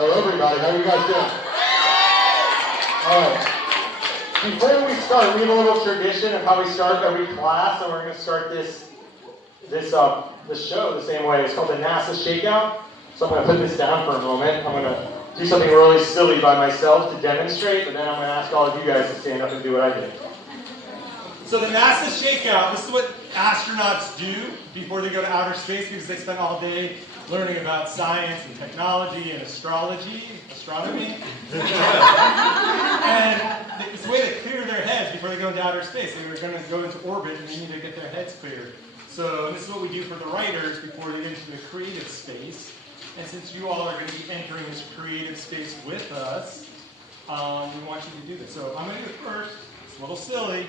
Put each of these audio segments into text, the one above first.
Hello, everybody. How are you guys doing? All right. Before we start, we have a little tradition of how we start every class, and we're going to start this show the same way. It's called the NASA Shakeout. So I'm going to put this down for a moment. I'm going to do something really silly by myself to demonstrate, but then I'm going to ask all of you guys to stand up and do what I did. So the NASA Shakeout, this is what astronauts do before they go to outer space, because they spend all day learning about science and technology and astronomy. And it's a way to clear their heads before they go into outer space. They were going to go into orbit and they need to get their heads cleared. So this is what we do for the writers before they get into the creative space. And since you all are going to be entering this creative space with us, we want you to do this. So I'm going to do it first. It's a little silly,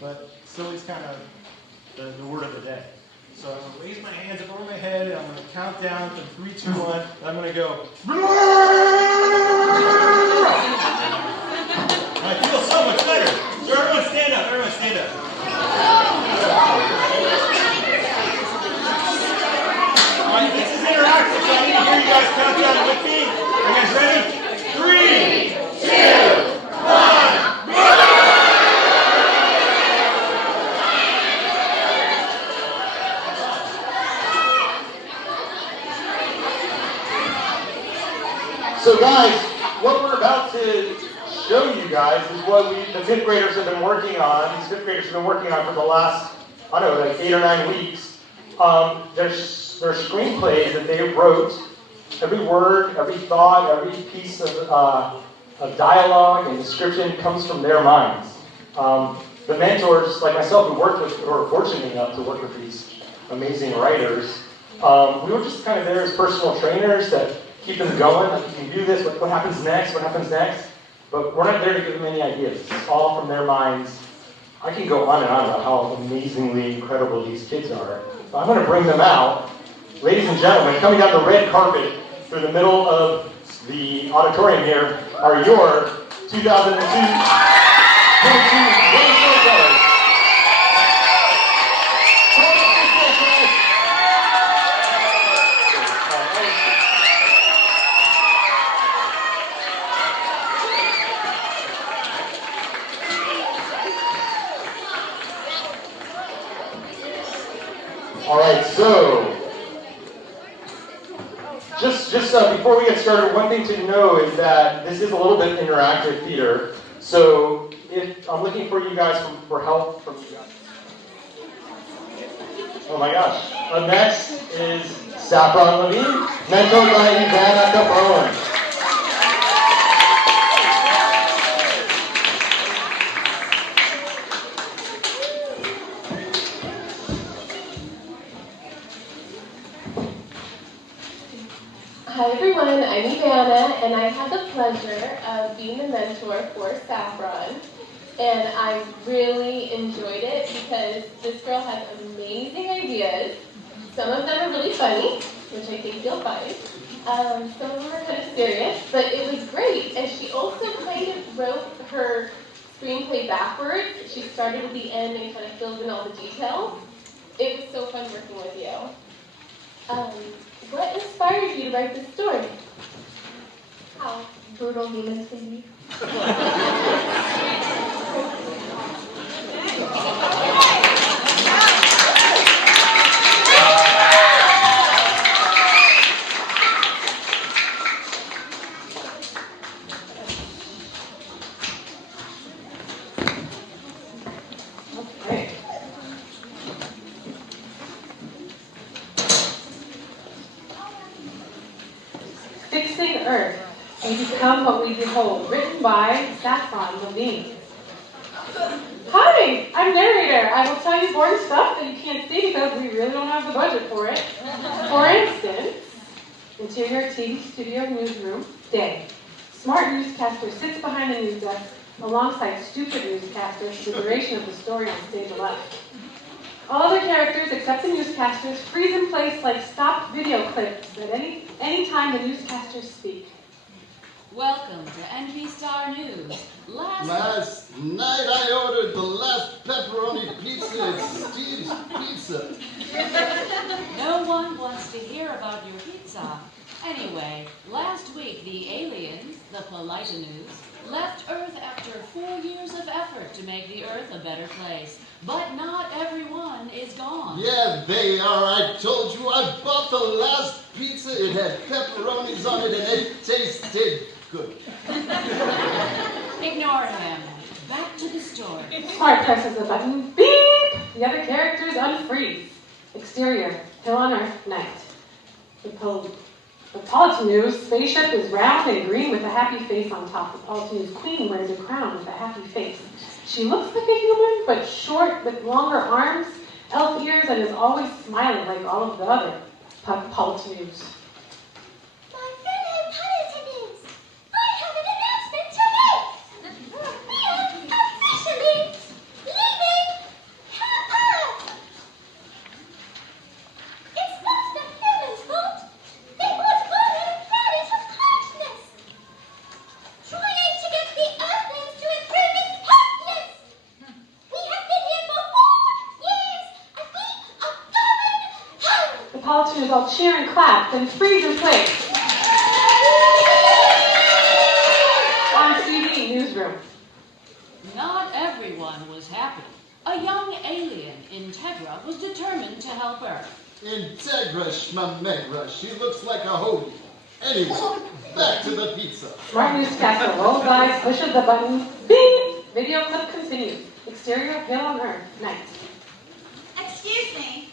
but silly's kind of the word of the day. So I'm going to raise my hands up over my head, and I'm going to count down from 3, 2, 1, and I'm going to go. I feel so much better. So everyone stand up. Everyone stand up. All right, this is interactive, so I need to hear you guys count down with me. Are you guys ready? 3, 2, 1. So guys, what we're about to show you guys is what the 5th graders have been working on. These 5th graders have been working on for the last, I don't know, like 8 or 9 weeks. There's screenplays that they wrote. Every word, every thought, every piece of dialogue and description comes from their minds. The mentors, like myself, who were fortunate enough to work with these amazing writers, we were just kind of there as personal trainers that keep them going, like you can do this, what happens next, what happens next. But we're not there to give them any ideas. It's all from their minds. I can go on and on about how amazingly incredible these kids are. But I'm going to bring them out. Ladies and gentlemen, coming down the red carpet through the middle of the auditorium here are your 2002 All right, so just before we get started, one thing to know is that this is a little bit interactive theater. So if I'm looking for you guys for help from you guys. Oh my gosh! Up next is Saffron Levine, mentored by Ivana Capone. Hi everyone, I'm Ivana, and I had the pleasure of being the mentor for Saffron, and I really enjoyed it because this girl has amazing ideas. Some of them are really funny, which I think you'll find. Some of them are kind of serious, but it was great. And she also kind of wrote her screenplay backwards. She started at the end and kind of filled in all the details. It was so fun working with you. What inspired you to write this story? How brutal humans can be. Okay. Fixing Earth and Become What We Behold, written by Saffron Levine. Hi, I'm narrator. I will tell you boring stuff that you can't see because we really don't have the budget for it. For instance, interior TV studio newsroom, day. Smart newscaster sits behind the news desk alongside stupid newscaster for the duration of the story on stage 11. All other characters except the newscasters freeze in place like stopped video clips at any time the newscasters speak. Welcome to NG Star News. Last night I ordered the last pepperoni pizza at Steve's Pizza. No one wants to hear about your pizza. Anyway, last week week, the aliens, the Politenus, left Earth after 4 years of effort to make the Earth a better place. But not everyone is gone. Yeah, they are. I told you I bought the last pizza. It had pepperonis on it and it tasted good. Ignore him. Back to the story. Smart presses the button. Beep! The other characters unfreeze. Exterior, hill on earth, night. The Politenus spaceship is round and green with a happy face on top. The Politenus queen wears a crown with a happy face. She looks like a human, but short with longer arms, elf ears, and is always smiling like all of the other Politenus. My fellow Politenus, I have an announcement to make. We are officially leaving Earth. It's not the humans' fault. They want order and bodies of harshness. Trying to get the Earthlings to improve is hopeless. We have been here for 4 years, and we are going home. The Politenus all cheer and clap, then freeze in place. On TV, newsroom. Not everyone was happy. A young alien, Integra, was determined to help Earth. Integra Schmamegra. She looks like a hoagie. Anyway, back to the pizza. Smart newscaster rolls eyes, pushes the button. Beep! Video clip continues. Exterior, hill on earth, night. Excuse me.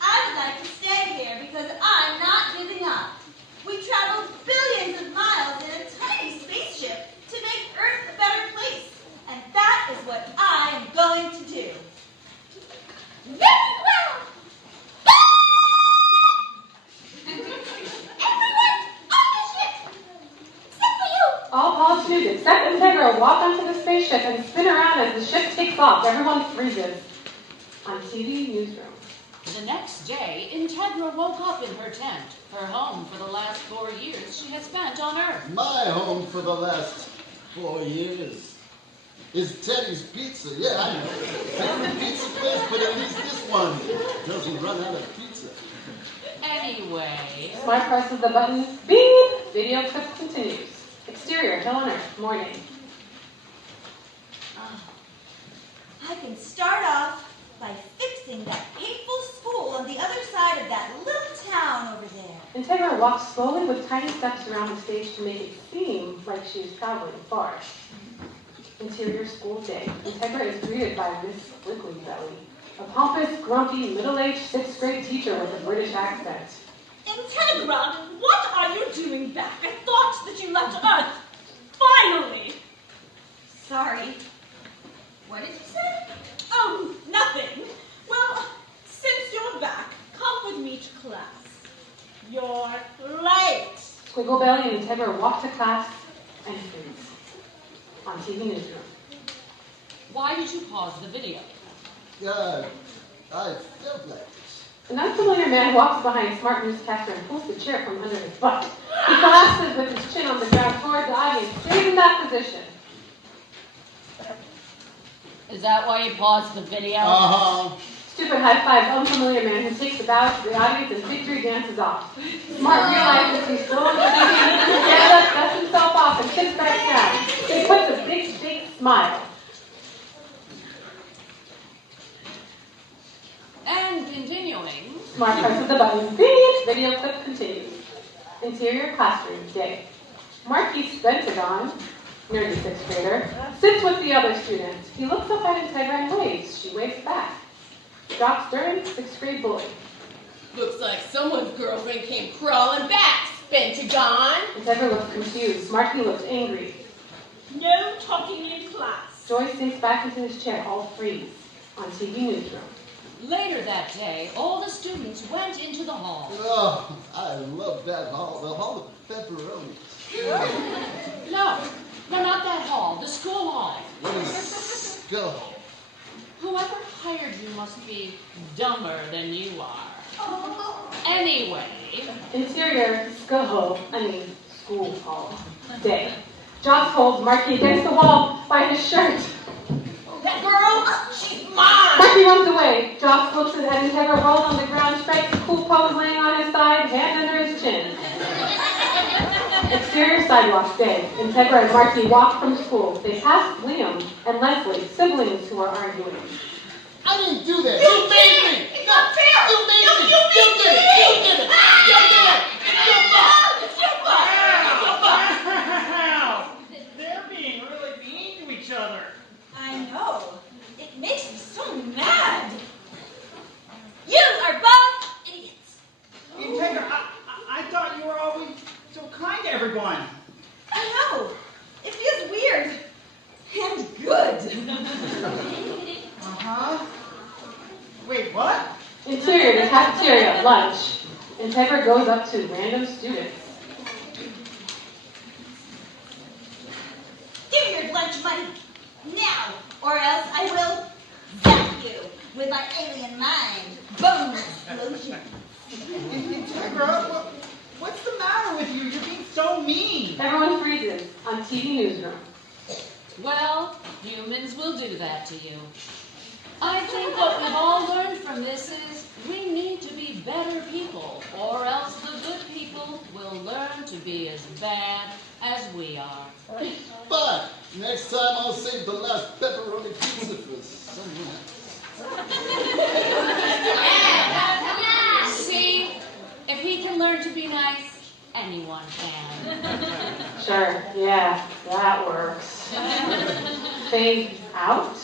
I would like to stay here because I'm not giving up. We traveled billions of miles in a tiny spaceship to make Earth a better place. And that is what I am going to do. Very well. Everyone on the ship, except for you. All Politenus except Integra walk onto the spaceship and spin around as the ship takes off. Everyone freezes. On TV, newsroom. The next day, Integra woke up in her tent, her home for the last 4 years she had spent on Earth. My home for the last 4 years is Teddy's Pizza. Yeah, I know. Favorite pizza place, but at least this one doesn't run out of pizza. Anyway, Smart presses the button. Beep! Video clip continues. Exterior, hill on earth, morning. I can start off by fixing that hateful school on the other side of that little town over there. Integra walks slowly with tiny steps around the stage to make it seem like she is traveling far. Interior school day. Integra is greeted by Miss Squiggly Belly, a pompous, grumpy, middle-aged 6th grade teacher with a British accent. Integra, what are you doing back? I thought that you left Earth. Finally! Sorry. What did you say? Oh, nothing. Well, since you're back, come with me to class. You're late. Squiggle Belly and Integra walk to class and freeze. On TV newsroom. why did you pause the video? I felt like this. An unfamiliar man walks behind Smart Newscaster and pulls the chair from under his butt. He collapses with his chin on the ground toward the audience, stays in that position. Is that why you paused the video? Uh-huh. Stupid high fives unfamiliar man who takes a bow to the audience and victory dances off. Smart realizes he's still on the TV, stands up, dusts himself off, and sits back down. He puts a big smile. And continuing. Smart presses the button. Beep! Video clip continues. Interior classroom day. Marquis Pentagon, nerdy 6th grader, sits with the other students. He looks up at Integra and waves. She waves back. Jock Stern, 6th grade boy. Looks like someone's girlfriend came crawling back, Pentagon. Integra looks confused. Marquis looks angry. No talking in class. Joy sinks back into his chair, all freeze. On TV newsroom. Later that day, all the students went into the hall. Oh, I love that hall. The Hall of Pepperoni. No, not that hall, the school hall. What is skull? Whoever hired you must be dumber than you are. Anyway, Interior, school hall. Day. Jock holds Marquis against the wall by his shirt. That girl, she's mine. Marquis runs away. Jock looks at Integra, rolls on the ground, strikes a cool pose laying on his side, hand under his chin. Exterior sidewalk day. Integra and Marcy walk from school. They pass Liam and Leslie, siblings who are arguing. I didn't do that. You made me. It's not fair. You made me. You You did it. You did it. You did it. It's your fault. It's your fault. It's your fault. Wow! They're being really mean to each other. I know. It makes me so mad. You are both idiots. Integra, I thought you were always so kind to everyone. I know. It feels weird. And good. Uh-huh. Wait, what? Interior, the cafeteria, lunch. Integra goes up to random students. Give me your lunch money. Now. Or else I will zap you with my alien mind. Boom explosion. Integra, what's the matter with you? You're being so mean. Everyone freezes on TV newsroom. Well, humans will do that to you. I think what we've all learned from this is we need to be better people, or else the good people will learn to be as bad as we are. But next time I'll save the last pepperoni pizza for someone else. See, if he can learn to be nice, anyone can. Sure, yeah, that works. Fade out.